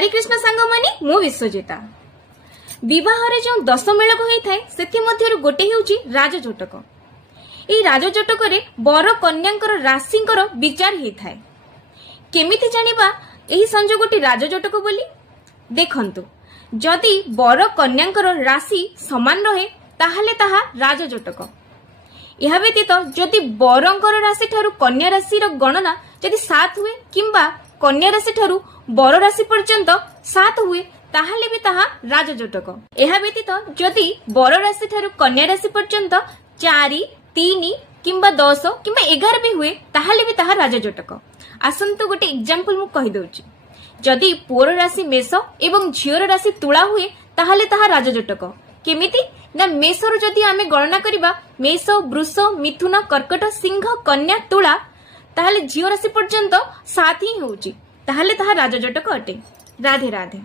हरे कृष्ण सांग मानी मु विश्वजिता। विवाह जो 10 मेलक होता है से गोटे हूँ राजजोटक। यह राजजोटक बर कन्या राशि विचार होता है। केमिति जानिबा यही संजोगटी राजजोटक बोली? देखंतु, जदि बर कन्या राशि समान रहे ताहले ताहा राजजोटक। यह व्यतीत जदि बरंकर राशि ठारू कन्या राशि गणना जदि 7 हुए किंबा कन्या राशि ठारू बर राशि पर्यंत 7 हुए ताहले भी ताहा राजजोटक। यह व्यतीत जदि बर राशि ठारू कन्या राशि पर्यंत 4, 3 किंबा 10 किंबा 11 भी हुए ताहले भी ताहा राजजोटक। आसंतु गोटे एग्जांपल मु कहि दउची। जदि पुअर राशि मेष एवं झियर राशि तुला हुए ताहले ताहा राजजोटक। केमिति ना मेषर जदि आमे गणना करिबा मेष, वृष, मिथुन, कर्कट, सिंह, कन्या, तुला ताहले झियो राशि पर्यंत 7 ही होउची, ताहले ताहा राजजोटक अटे। राधे राधे।